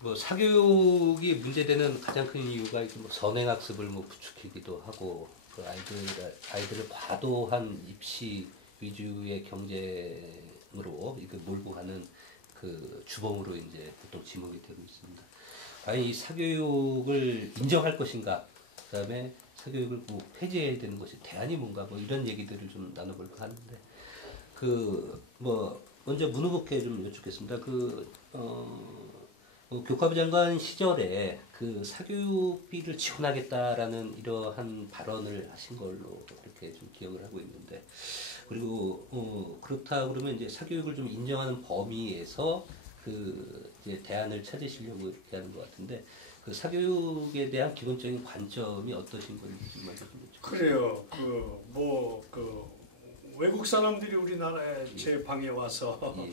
뭐 사교육이 문제되는 가장 큰 이유가 이제 뭐 선행학습을 뭐 부추기기도 하고 그 아이들을 과도한 입시 위주의 경쟁으로 이거 몰고 가는 그 주범으로 이제 보통 지목이 되고 있습니다. 과연 이 사교육을 인정할 것인가, 그다음에 사교육을 뭐 폐지해야 되는 것이 대안이 뭔가, 뭐 이런 얘기들을 좀 나눠볼까 하는데, 그 뭐 먼저 문 후보께 좀 여쭙겠습니다. 교과부 장관 시절에 그 사교육비를 지원하겠다라는 이러한 발언을 하신 걸로 그렇게 좀 기억을 하고 있는데, 그리고 그렇다 그러면 이제 사교육을 좀 인정하는 범위에서 그 이제 대안을 찾으시려고 이렇게 하는 것 같은데, 그 사교육에 대한 기본적인 관점이 어떠신 건지 좀 말씀 좀 해주세요. 그래요. 외국 사람들이 우리나라에 제 방에 와서 예.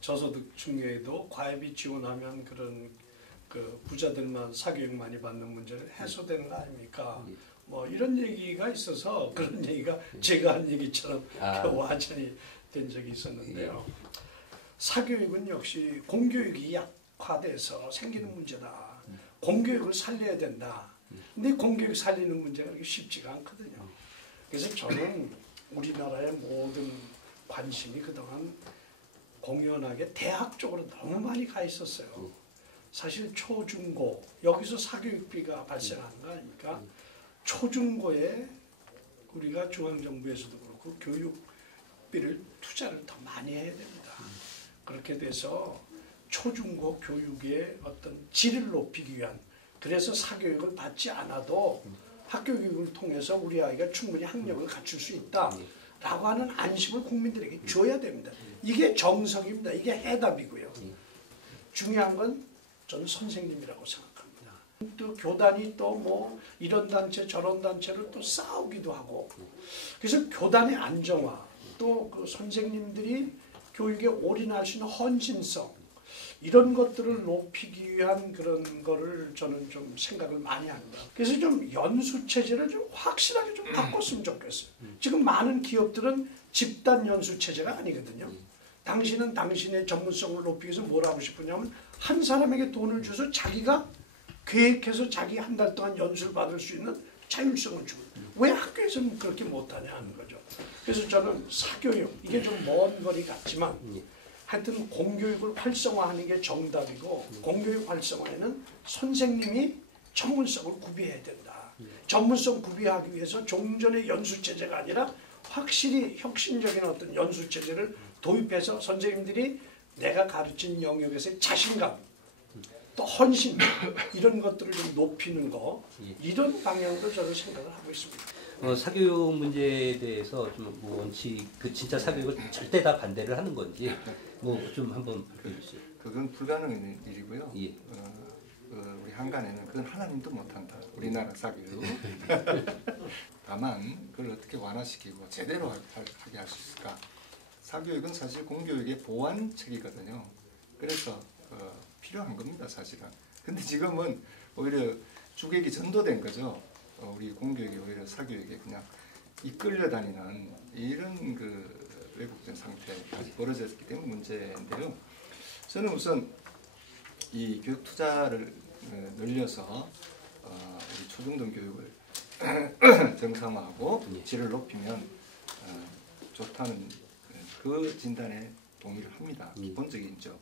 저소득 중에도 과외비 지원하면 그런 그 부자들만 사교육 많이 받는 문제를 해소되는 거 아닙니까? 예. 뭐 이런 얘기가 있어서 그런 얘기가 제가 한 얘기처럼 완전히 된 적이 있었는데요. 사교육은 역시 공교육이 약화돼서 생기는 문제다. 공교육을 살려야 된다. 근데 공교육 살리는 문제가 그렇게 쉽지가 않거든요. 그래서 저는 우리나라의 모든 관심이 그동안 공연하게 대학 쪽으로 너무 많이 가 있었어요. 사실 초중고, 여기서 사교육비가 발생하는 거 아닙니까? 초중고에 우리가 중앙정부에서도 그렇고 교육비를 투자를 더 많이 해야 됩니다. 그렇게 돼서 초중고 교육의 어떤 질을 높이기 위한, 그래서 사교육을 받지 않아도 학교 교육을 통해서 우리 아이가 충분히 학력을 갖출 수 있다라고 하는 안심을 국민들에게 줘야 됩니다. 이게 정석입니다. 이게 해답이고요. 중요한 건 저는 선생님이라고 생각합니다. 또 교단이 또 뭐 이런 단체 저런 단체를 또 싸우기도 하고, 그래서 교단의 안정화, 또 그 선생님들이 교육에 올인할 수 있는 헌신성, 이런 것들을 높이기 위한 그런 거를 저는 좀 생각을 많이 합니다. 그래서 좀 연수 체제를 좀 확실하게 좀 바꿨으면 좋겠어요. 지금 많은 기업들은 집단 연수 체제가 아니거든요. 당신은 당신의 전문성을 높이기 위해서 뭘 하고 싶으냐면 한 사람에게 돈을 줘서 자기가 계획해서 자기 한 달 동안 연수를 받을 수 있는 자율성을 주고, 왜 학교에서는 그렇게 못하냐 하는 거죠. 그래서 저는 사교육, 이게 좀 먼 거리 같지만 하여튼 공교육을 활성화하는 게 정답이고, 공교육 활성화에는 선생님이 전문성을 구비해야 된다. 전문성 구비하기 위해서 종전의 연수체제가 아니라 확실히 혁신적인 어떤 연수체제를 도입해서 선생님들이 내가 가르친 영역에서의 자신감, 또 헌신, 이런 것들을 좀 높이는 거, 이런 방향으로 저는 생각을 하고 있습니다. 사교육 문제에 대해서 좀 뭐 원칙, 그 진짜 사교육을 절대 다 반대를 하는 건지 뭐 좀 한번 보여주세요. 그건 불가능한 일이고요. 예. 우리 한간에는 그건 하나님도 못한다. 우리나라 사교육. 다만 그걸 어떻게 완화시키고 제대로 하게 할 수 있을까? 사교육은 사실 공교육의 보완책이거든요. 그래서 필요한 겁니다, 사실은. 근데 지금은 오히려 주객이 전도된 거죠. 우리 공교육이 오히려 사교육에 그냥 이끌려 다니는 이런 그 왜곡된 상태까지 벌어졌기 때문에 문제인데요. 저는 우선 이 교육 투자를 늘려서 우리 초중등 교육을 정상화하고 질을 높이면 좋다는 그 진단에 동의를 합니다. 기본적이죠.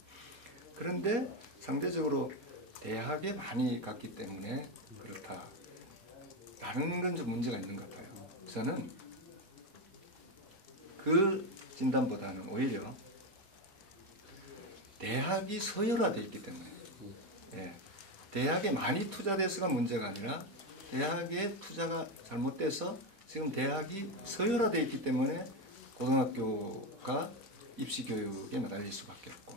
그런데 상대적으로 대학에 많이 갔기 때문에 그렇다라는 건 좀 문제가 있는 것 같아요. 저는 그 진단보다는 오히려 대학이 서열화되어 있기 때문에, 대학에 많이 투자돼서가 문제가 아니라 대학의 투자가 잘못돼서 지금 대학이 서열화되어 있기 때문에 고등학교가 입시교육에 매달릴 수밖에 없고,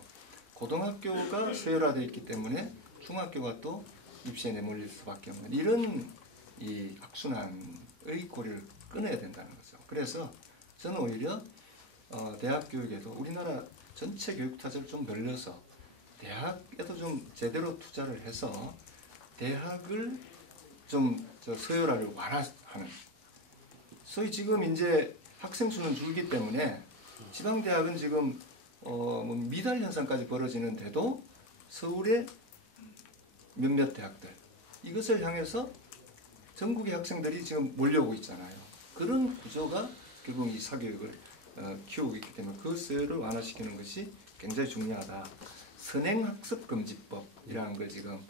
고등학교가 서열화되어 있기 때문에 중학교가 또 입시에 내몰릴 수밖에 없는 이런 이 악순환의 고리를 끊어야 된다는 거죠. 그래서 저는 오히려 대학 교육에도 우리나라 전체 교육 투자를 좀 늘려서 대학에도 좀 제대로 투자를 해서 대학을 좀 서열화를 완화하는, 소위 지금 이제 학생 수는 줄기 때문에 지방 대학은 지금 미달 현상까지 벌어지는데도 서울의 몇몇 대학들 이것을 향해서 전국의 학생들이 지금 몰려오고 있잖아요. 그런 구조가 결국 이 사교육을 키우고 있기 때문에 그것을 완화시키는 것이 굉장히 중요하다. 선행학습금지법이라는 걸 지금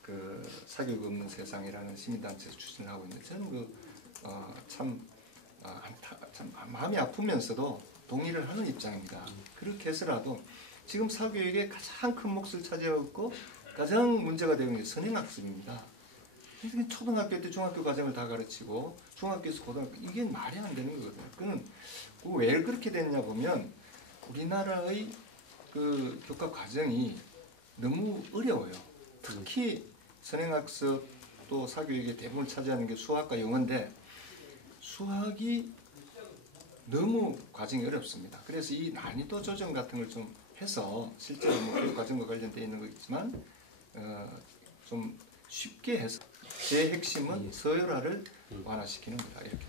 그 사교육 없는 세상이라는 시민단체에서 추진하고 있는데 저는 참 마음이 아프면서도 동의를 하는 입장입니다. 그렇게 해서라도 지금 사교육의 가장 큰 몫을 차지하고 있고 가장 문제가 되는 게 선행학습입니다. 초등학교 때 중학교 과정을 다 가르치고 중학교에서 고등학교 이게 말이 안 되는 거거든요. 그는 왜 그렇게 됐냐 보면 우리나라의 그 교과 과정이 너무 어려워요. 특히 선행학습 또 사교육의 대부분을 차지하는 게 수학과 영어인데 수학이 너무 과정이 어렵습니다. 그래서 이 난이도 조정 같은 걸 좀 해서 실제로 뭐 교육 과정과 관련되어 있는 거 있지만 좀 쉽게 해서 제 핵심은 서열화를 완화시키는 거다 이렇게.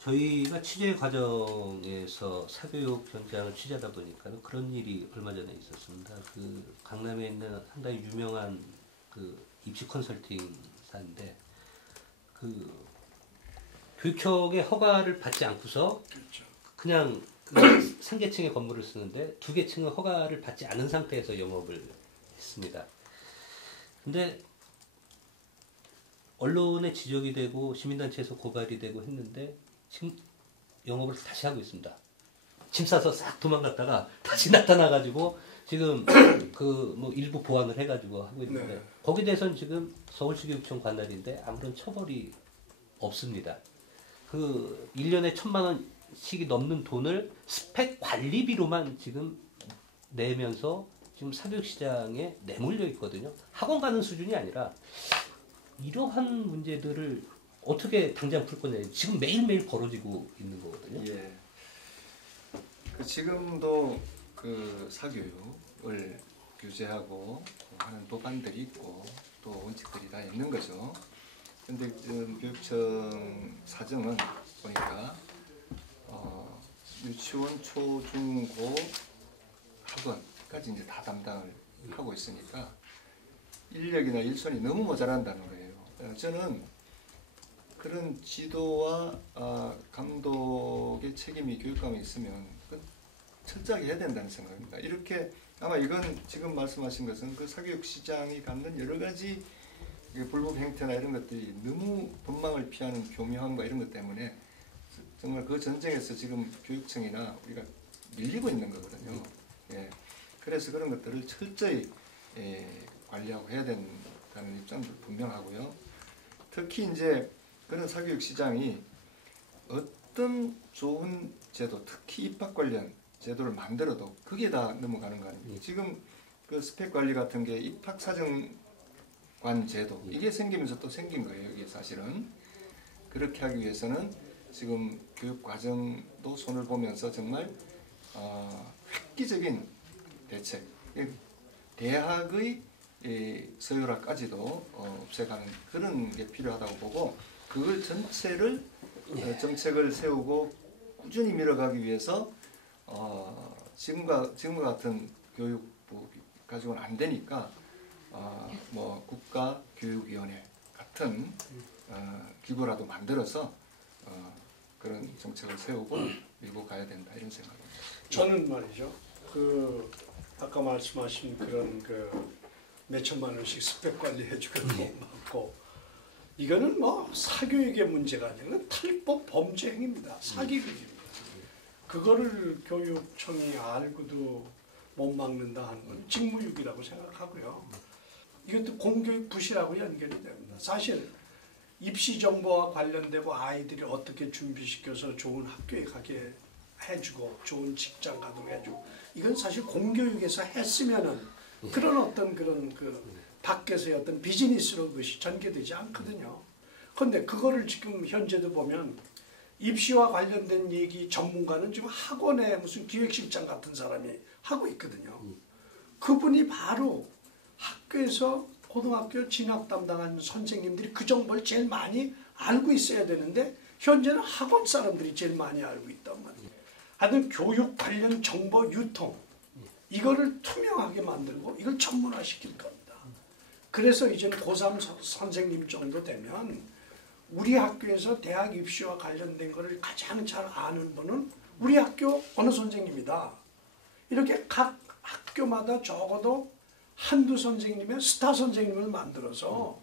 저희가 취재 과정에서 사교육 현장을 취재하다 보니까 그런 일이 얼마 전에 있었습니다. 그 강남에 있는 상당히 유명한 그 입시 컨설팅사인데 그 교육청의 허가를 받지 않고서 그냥 3계층의 건물을 쓰는데 2계층의 허가를 받지 않은 상태에서 영업을 했습니다. 근데 언론에 지적이 되고 시민단체에서 고발이 되고 했는데 지금 영업을 다시 하고 있습니다. 짐 싸서 싹 도망갔다가 다시 나타나가지고 지금 그 뭐 일부 보완을 해가지고 하고 있는데 네. 거기에 대해서는 지금 서울시교육청 관할인데 아무런 처벌이 없습니다. 그 1년에 1,000만 원씩이 넘는 돈을 스펙 관리비로만 지금 내면서 지금 사교육 시장에 내몰려 있거든요. 학원 가는 수준이 아니라 이러한 문제들을 어떻게 당장 풀 거냐. 지금 매일매일 벌어지고 있는 거거든요. 예. 지금도 그 사교육을 규제하고 하는 법안들이 있고 또 원칙들이 다 있는 거죠. 근데 교육청 사정은 보니까 유치원, 초, 중, 고, 학원까지 이제 다 담당을 하고 있으니까 인력이나 일손이 너무 모자란다는 거예요. 저는 그런 지도와 감독의 책임이 교육감에 있으면 철저하게 해야 된다는 생각입니다. 이렇게 아마 이건 지금 말씀하신 것은 그 사교육 시장이 갖는 여러 가지 불법 행태나 이런 것들이 너무 법망을 피하는 교묘함과 이런 것 때문에 정말 그 전쟁에서 지금 교육청이나 우리가 밀리고 있는 거거든요. 예. 그래서 그런 것들을 철저히 관리하고 해야 된다는 입장도 분명하고요. 특히 이제 그런 사교육 시장이 어떤 좋은 제도, 특히 입학 관련 제도를 만들어도 그게 다 넘어가는 거 아닙니까? 지금 그 스펙 관리 같은 게 입학 사정관 제도 이게 생기면서 또 생긴 거예요. 이게 사실은 그렇게 하기 위해서는 지금 교육 과정도 손을 보면서 정말 획기적인 대책, 대학의 서열화까지도 없애가는 그런 게 필요하다고 보고 그걸 전체를 정책을 세우고 꾸준히 밀어가기 위해서 지금과 같은 교육부 가지고는 안 되니까 뭐 국가교육위원회 같은 기구라도 만들어서 그런 정책을 세우고 밀고 가야 된다 이런 생각입니다. 저는 말이죠. 그 아까 말씀하신 그런 그 몇천만 원씩 스펙 관리해주고 많고 이거는 뭐 사교육의 문제가 아니라 탈법 범죄 행위입니다. 사기극입니다. 그거를 교육청이 알고도 못 막는다 하는 건 직무유기라고 생각하고요. 이것도 공교육 부실하고 연결이 됩니다. 사실 입시 정보와 관련되고 아이들이 어떻게 준비시켜서 좋은 학교에 가게 해주고 좋은 직장 가도록 해주고 이건 사실 공교육에서 했으면은 그런 어떤 그런 그 밖에서의 어떤 비즈니스로 그것이 전개되지 않거든요. 그런데 그거를 지금 현재도 보면 입시와 관련된 얘기 전문가는 지금 학원에 무슨 기획실장 같은 사람이 하고 있거든요. 그분이 바로 학교에서 고등학교 진학 담당하는 선생님들이 그 정보를 제일 많이 알고 있어야 되는데 현재는 학원 사람들이 제일 많이 알고 있단 말이에요. 하여튼 교육 관련 정보 유통 이거를 투명하게 만들고 이걸 전문화시킬 겁니다. 그래서 이제는 고3 선생님 정도 되면 우리 학교에서 대학 입시와 관련된 거를 가장 잘 아는 분은 우리 학교 어느 선생님이다. 이렇게 각 학교마다 적어도 한두 선생님의 스타 선생님을 만들어서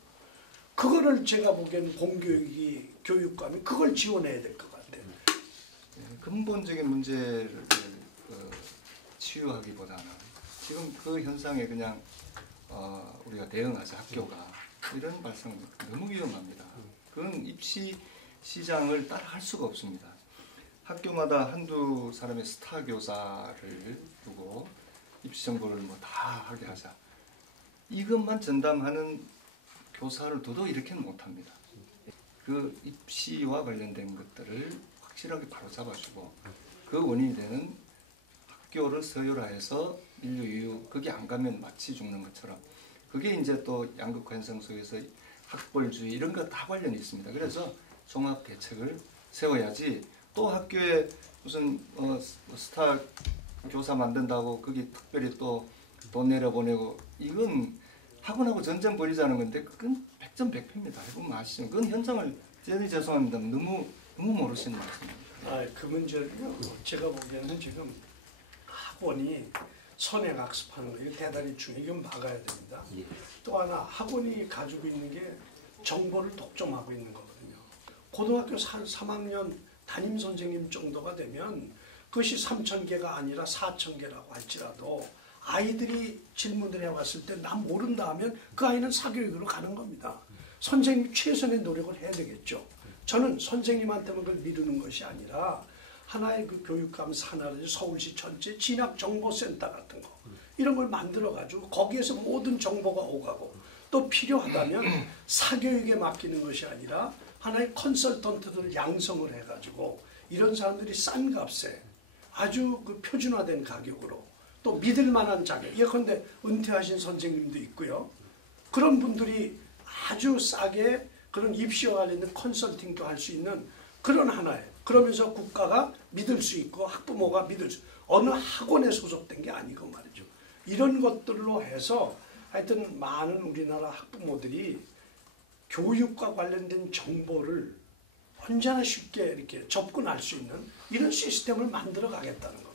그거를 제가 보기에는 공교육이 교육감이 그걸 지원해야 될 것 같아요. 근본적인 문제를 치유하기보다는 지금 그 현상에 그냥 우리가 대응하자 학교가 이런 발상 너무 위험합니다. 그건 입시 시장을 따라할 수가 없습니다. 학교마다 한두 사람의 스타 교사를 두고 입시 정보를 뭐 다 하게 하자. 이것만 전담하는 교사를 둬도 이렇게는 못합니다. 그 입시와 관련된 것들을 확실하게 바로잡아주고 그 원인이 되는 학교를 서열화해서 인류 이유 거기 안 가면 마치 죽는 것처럼 그게 이제 또 양극화 현상 속에서 학벌주의 이런 거 다 관련이 있습니다. 그래서 종합 대책을 세워야지 또 학교에 무슨 스타 교사 만든다고 거기 특별히 또 돈 내려보내고 이건 학원하고 전쟁 벌이자는 건데 그건 100점 100패입니다. 해보면 아시죠? 그건 현장을 죄송합니다. 너무 모르시는 말씀입니다. 그 문제는요. 제가 보기에는 지금 학원이 선행학습하는 거 이거 대단히 중요해요. 이건 막아야 됩니다. 예. 또 하나 학원이 가지고 있는 게 정보를 독점하고 있는 거거든요. 고등학교 3학년 담임 선생님 정도가 되면 그것이 3,000개가 아니라 4,000개라고 할지라도 아이들이 질문을 해왔을 때 난 모른다 하면 그 아이는 사교육으로 가는 겁니다. 선생님이 최선의 노력을 해야 되겠죠. 저는 선생님한테만 그걸 미루는 것이 아니라 하나의 그 교육감 산하라든지 서울시 전체 진학정보센터 같은 거 이런 걸 만들어가지고 거기에서 모든 정보가 오가고 또 필요하다면 사교육에 맡기는 것이 아니라 하나의 컨설턴트들을 양성을 해가지고 이런 사람들이 싼 값에 아주 그 표준화된 가격으로 또 믿을 만한 자격 예컨대 은퇴하신 선생님도 있고요. 그런 분들이 아주 싸게 그런 입시와 관련된 컨설팅도 할 수 있는 그런 하나에 그러면서 국가가 믿을 수 있고 학부모가 믿을 수 어느 학원에 소속된 게 아니고 말이죠. 이런 것들로 해서 하여튼 많은 우리나라 학부모들이 교육과 관련된 정보를 언제나 쉽게 이렇게 접근할 수 있는 이런 시스템을 만들어 가겠다는 거예요.